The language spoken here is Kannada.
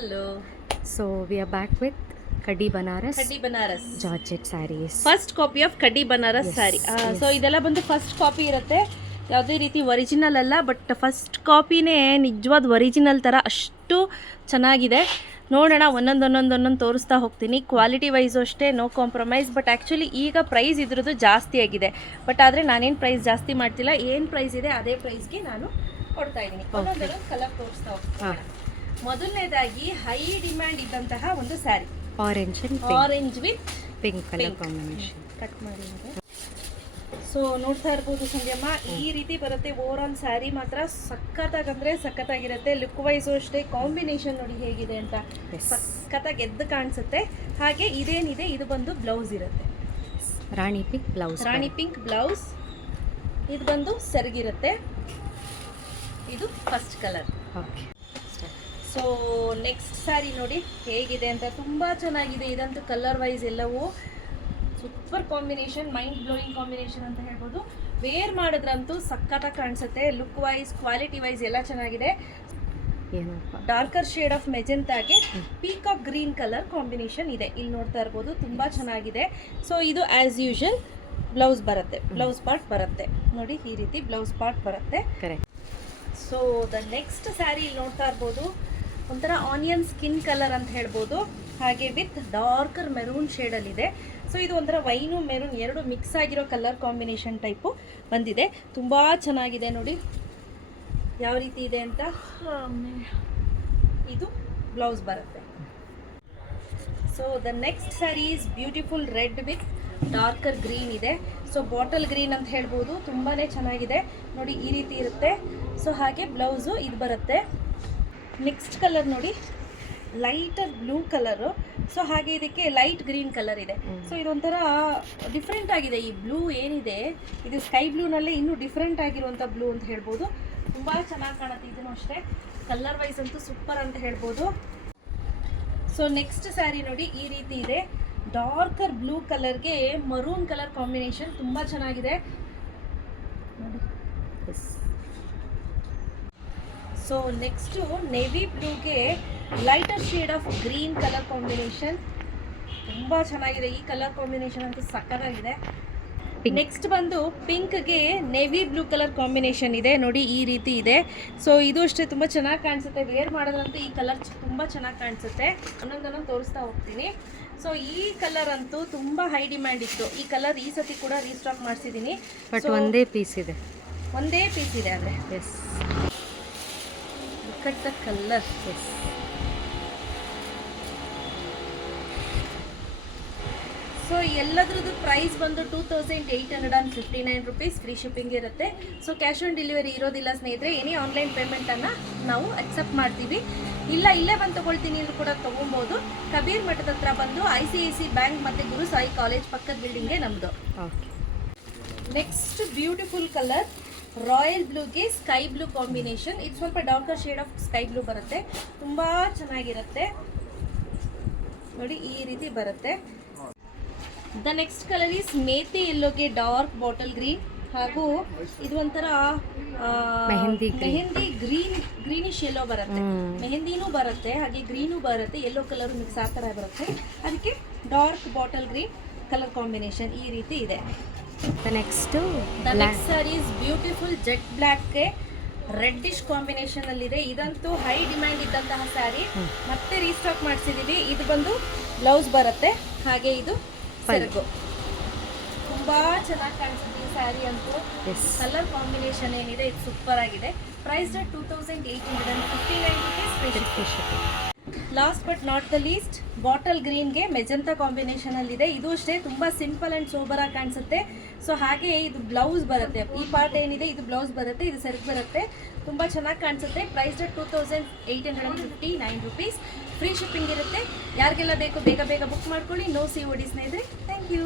Hello. So we are back with Kaddi Banaras Kaddi Banaras. Georgette sarees. First copy of Kaddi Banaras Yes, saree. yes. So ಇದೆಲ್ಲ ಬಂದು ಫಸ್ಟ್ ಕಾಪಿ ಇರುತ್ತೆ, ಯಾವುದೇ ರೀತಿ ಒರಿಜಿನಲ್ ಅಲ್ಲ. ಬಟ್ ಫಸ್ಟ್ ಕಾಪಿನೇ ನಿಜವಾದ ಒರಿಜಿನಲ್ ಥರ ಅಷ್ಟು ಚೆನ್ನಾಗಿದೆ. ನೋಡೋಣ, ಒಂದೊಂದು ತೋರಿಸ್ತಾ ಹೋಗ್ತೀನಿ. ಕ್ವಾಲಿಟಿ ವೈಸು ಅಷ್ಟೇ, ನೋ ಕಾಂಪ್ರಮೈಸ್. ಬಟ್ ಆ್ಯಕ್ಚುಲಿ ಈಗ ಪ್ರೈಸ್ ಇದ್ರದ್ದು ಜಾಸ್ತಿ ಆಗಿದೆ. ಬಟ್ ಆದರೆ ನಾನೇನು ಪ್ರೈಸ್ ಜಾಸ್ತಿ ಮಾಡ್ತಿಲ್ಲ, ಏನು ಪ್ರೈಸ್ ಇದೆ ಅದೇ ಪ್ರೈಸ್ಗೆ ನಾನು ಕೊಡ್ತಾ ಇದ್ದೀನಿ. ಒಂದೊಂದು ಕಲರ್ ತೋರಿಸ್ತಾ ಹೋಗ್ತೀನಿ. ಮೊದಲನೇದಾಗಿ ಹೈ ಡಿಮ್ಯಾಂಡ್ ಇದ್ದಂತಹ ಒಂದು sari, orange with pink colour combination. Cut ಮಾಡಿ. ಸೊ ನೋಡ್ತಾ ಇರ್ಬೋದು ಸಂಧ್ಯಮ್ಮ, ಈ ರೀತಿ ಬರುತ್ತೆ. ಓವರ್ ಆಲ್ ಸ್ಯಾರಿ ಮಾತ್ರ ಸಖತ್ತಾಗಂದ್ರೆ ಸಖತ್ತಾಗಿರುತ್ತೆ. ಲುಕ್ ವೈಸು ಅಷ್ಟೇ, ಕಾಂಬಿನೇಷನ್ ನೋಡಿ ಹೇಗಿದೆ ಅಂತ, ಸಖತ್ತಾಗಿ ಎದ್ದು ಕಾಣಿಸುತ್ತೆ. ಹಾಗೆ ಇದೇನಿದೆ ಇದು ಬಂದು ಬ್ಲೌಸ್ ಇರುತ್ತೆ, ರಾಣಿ ಪಿಂಕ್ ಬ್ಲೌಸ್. ಇದು ಬಂದು ಸೆರಗಿರುತ್ತೆ. ಇದು first colour. Okay. So next sari ನೋಡಿ ಹೇಗಿದೆ ಅಂತ, ತುಂಬ ಚೆನ್ನಾಗಿದೆ. ಇದಂತೂ ಕಲರ್ ವೈಸ್ ಎಲ್ಲವೂ super combination, mind blowing combination ಅಂತ ಹೇಳ್ಬೋದು. ವೇರ್ ಮಾಡಿದ್ರಂತೂ ಸಖತ್ತಾಗಿ ಕಾಣಿಸುತ್ತೆ. ಲುಕ್ ವೈಸ್, ಕ್ವಾಲಿಟಿ ವೈಸ್ ಎಲ್ಲ ಚೆನ್ನಾಗಿದೆ. ಡಾರ್ಕರ್ ಶೇಡ್ ಆಫ್ ಮೆಜೆಂಟಾಗೆ ಪೀಕಾಕ್ ಗ್ರೀನ್ ಕಲರ್ ಕಾಂಬಿನೇಷನ್ ಇದೆ. ಇಲ್ಲಿ ನೋಡ್ತಾ ಇರ್ಬೋದು, ತುಂಬ ಚೆನ್ನಾಗಿದೆ. ಸೊ ಇದು ಆ್ಯಸ್ ಯೂಶುವಲ್ ಬ್ಲೌಸ್ ಬರುತ್ತೆ, ಬ್ಲೌಸ್ ಪಾರ್ಟ್ ಬರುತ್ತೆ ನೋಡಿ, ಈ ರೀತಿ ಬ್ಲೌಸ್ ಪಾರ್ಟ್ ಬರುತ್ತೆ. Correct. So the next saree ಇಲ್ಲಿ ನೋಡ್ತಾ ಇರ್ಬೋದು, ಒಂಥರ ಆನಿಯನ್ ಸ್ಕಿನ್ ಕಲರ್ ಅಂತ ಹೇಳ್ಬೋದು. ಹಾಗೆ ವಿತ್ ಡಾರ್ಕರ್ ಮೆರೂನ್ ಶೇಡಲ್ಲಿದೆ. ಸೊ ಇದು ಒಂಥರ ವೈನು ಮೆರೂನ್ ಎರಡು ಮಿಕ್ಸ್ ಆಗಿರೋ ಕಲರ್ ಕಾಂಬಿನೇಷನ್ ಟೈಪು ಬಂದಿದೆ. ತುಂಬ ಚೆನ್ನಾಗಿದೆ ನೋಡಿ ಯಾವ ರೀತಿ ಇದೆ ಅಂತ. ಇದು ಬ್ಲೌಸ್ ಬರುತ್ತೆ. So the next saree is beautiful red with darker green ಇದೆ. ಸೊ ಬಾಟಲ್ ಗ್ರೀನ್ ಅಂತ ಹೇಳ್ಬೋದು, ತುಂಬಾ ಚೆನ್ನಾಗಿದೆ ನೋಡಿ, ಈ ರೀತಿ ಇರುತ್ತೆ. ಸೊ ಹಾಗೆ ಬ್ಲೌಸು ಇದು ಬರುತ್ತೆ. ನೆಕ್ಸ್ಟ್ ಕಲರ್ ನೋಡಿ, ಲೈಟರ್ ಬ್ಲೂ ಕಲರು. ಸೊ ಹಾಗೆ ಇದಕ್ಕೆ ಲೈಟ್ ಗ್ರೀನ್ ಕಲರ್ ಇದೆ. ಸೊ ಇದೊಂಥರ ಡಿಫ್ರೆಂಟ್ ಆಗಿದೆ. ಈ ಬ್ಲೂ ಏನಿದೆ ಇದು ಸ್ಕೈ ಬ್ಲೂನಲ್ಲೇ ಇನ್ನೂ ಡಿಫ್ರೆಂಟ್ ಆಗಿರುವಂಥ ಬ್ಲೂ ಅಂತ ಹೇಳ್ಬೋದು. ತುಂಬ ಚೆನ್ನಾಗಿ ಕಾಣುತ್ತೆ. ಇದನ್ನು ಅಷ್ಟೇ ಕಲರ್ ವೈಸ್ ಅಂತೂ ಸೂಪರ್ ಅಂತ ಹೇಳ್ಬೋದು. ಸೊ ನೆಕ್ಸ್ಟ್ ಸ್ಯಾರಿ ನೋಡಿ ಈ ರೀತಿ ಇದೆ. ಡಾರ್ಕರ್ ಬ್ಲೂ ಕಲರ್ಗೆ ಮರೂನ್ ಕಲರ್ ಕಾಂಬಿನೇಷನ್ ತುಂಬ ಚೆನ್ನಾಗಿದೆ ನೋಡಿ. ಸೊ ನೆಕ್ಸ್ಟು ನೇವಿ ಬ್ಲೂಗೆ lighter shade of green colour combination ತುಂಬ ಚೆನ್ನಾಗಿದೆ. ಈ ಕಲರ್ ಕಾಂಬಿನೇಷನ್ ಅಂತೂ ಸಕ್ಕತ್ತಾಗಿದೆ. ನೆಕ್ಸ್ಟ್ ಬಂದು ಪಿಂಕ್ಗೆ ನೇವಿ ಬ್ಲೂ ಕಲರ್ ಕಾಂಬಿನೇಷನ್ ಇದೆ ನೋಡಿ, ಈ ರೀತಿ ಇದೆ. ಸೊ ಇದು ಅಷ್ಟೇ ತುಂಬ ಚೆನ್ನಾಗಿ ಕಾಣಿಸುತ್ತೆ. ವೇರ್ ಮಾಡೋದ್ರಂತೂ ಈ ಕಲರ್ ತುಂಬ ಚೆನ್ನಾಗಿ ಕಾಣಿಸುತ್ತೆ. ಒಂದೊಂದೊಂದು ತೋರಿಸ್ತಾ ಹೋಗ್ತೀನಿ. ಸೊ ಈ ಕಲರ್ ಅಂತೂ ತುಂಬ ಹೈ ಡಿಮ್ಯಾಂಡ್ ಇತ್ತು. ಈ ಕಲರ್ ಈ ಸತಿ ಕೂಡ ರೀಸ್ಟಾಕ್ ಮಾಡಿಸಿದ್ದೀನಿ. ಬಟ್ ಒಂದೇ ಪೀಸ್ ಇದೆ ಅಂದರೆ yes. Cut the colour. Yes. So ಎಲ್ಲದ್ರದ್ದು ಪ್ರೈಸ್ ಬಂದು 2859 ರುಪೀಸ್. ಫ್ರೀ ಶಿಪ್ಪಿಂಗ್ ಇರುತ್ತೆ. ಸೊ ಕ್ಯಾಶ್ ಆನ್ ಡೆಲಿವರಿ ಇರೋದಿಲ್ಲ ಸ್ನೇಹಿತರೆ. ಎನಿ ಆನ್ಲೈನ್ ಪೇಮೆಂಟನ್ನು ನಾವು ಅಕ್ಸೆಪ್ಟ್ ಮಾಡ್ತೀವಿ. ಇಲ್ಲೇ ಬಂದು ತೊಗೊಳ್ತೀನಿ ಅಂದ್ರೂ ಕೂಡ ತೊಗೊಬೋದು. ಕಬೀರ್ ಮಠದ ಹತ್ರ ಬಂದು ICICI ಬ್ಯಾಂಕ್ ಮತ್ತು ಗುರು ಸಾಯಿ ಕಾಲೇಜ್ ಪಕ್ಕದ ಬಿಲ್ಡಿಂಗ್ಗೆ ನಮ್ಮದು. Okay. Next beautiful colour royal ಬ್ಲೂಗೆ ಸ್ಕೈ ಬ್ಲೂ ಕಾಂಬಿನೇಷನ್. ಇದು ಸ್ವಲ್ಪ darker shade of sky blue ಬರುತ್ತೆ, ತುಂಬ ಚೆನ್ನಾಗಿರುತ್ತೆ ನೋಡಿ, ಈ ರೀತಿ ಬರುತ್ತೆ. The next colour is methi ಯೆಲ್ಲೋಗೆ ಡಾರ್ಕ್ ಬಾಟಲ್ ಗ್ರೀನ್. ಹಾಗೂ ಇದು ಒಂಥರ ಮೆಹಂದಿ ಗ್ರೀನಿಶ್ ಯೆಲ್ಲೋ ಬರುತ್ತೆ. ಮೆಹಂದಿನೂ ಬರುತ್ತೆ, ಹಾಗೆ ಗ್ರೀನು ಬರುತ್ತೆ, ಯೆಲ್ಲೋ ಕಲರ್ ಮಿಕ್ಸ್ ಆ ಥರ ಬರುತ್ತೆ. ಅದಕ್ಕೆ dark bottle green colour combination ಈ ರೀತಿ ಇದೆ. The next saree is beautiful jet ಬ್ಲ್ಯಾಕ್ಗೆ ರೆಡ್ಡಿಶ್ ಕಾಂಬಿನೇಷನ್ ಅಲ್ಲಿದೆ. ಇದಂತೂ ಹೈ ಡಿಮ್ಯಾಂಡ್ ಇದ್ದಂತಹ ಸ್ಯಾರಿ, ಮತ್ತೆ ರೀಸ್ಟಾಕ್ ಮಾಡಿಸಿದೀವಿ. ಇದು ಬಂದು ಬ್ಲೌಸ್ ಬರುತ್ತೆ, ಹಾಗೆ ಇದು ಸೆರಗು. ತುಂಬಾ ಚೆನ್ನಾಗಿ ಕಾಣಿಸುತ್ತೆ ಈ ಸ್ಯಾರಿ ಅಂತೂ. ಕಲರ್ ಕಾಂಬಿನೇಷನ್ ಏನಿದೆ ಇದು ಸೂಪರ್ ಆಗಿದೆ. Price 2859 rupees. Last but not the least, bottle ಗ್ರೀನ್ಗೆ ಮೆಜೆಂಟಾ ಕಾಂಬಿನೇಷನ್ ಅಲ್ಲಿದೆ. ಇದು ಅಷ್ಟೇ ತುಂಬ ಸಿಂಪಲ್ ಆ್ಯಂಡ್ ಸೋಬರ್ ಆಗಿ ಕಾಣಿಸುತ್ತೆ. ಸೊ ಹಾಗೆ ಇದು ಬ್ಲೌಸ್ ಬರುತ್ತೆ, ಈ ಪಾರ್ಟ್ ಏನಿದೆ ಇದು ಬ್ಲೌಸ್ ಬರುತ್ತೆ, ಇದು ಸೆರಗು ಬರುತ್ತೆ. ತುಂಬ ಚೆನ್ನಾಗಿ ಕಾಣಿಸುತ್ತೆ. Price 2859 rupees. ಫ್ರೀ ಶಿಪ್ಪಿಂಗ್ ಇರುತ್ತೆ. ಯಾರಿಗೆಲ್ಲ ಬೇಕು ಬೇಗ ಬುಕ್ ಮಾಡ್ಕೊಳ್ಳಿ. ನೋ COD ಸ್ನೇಹಿತರೆ. Thank you.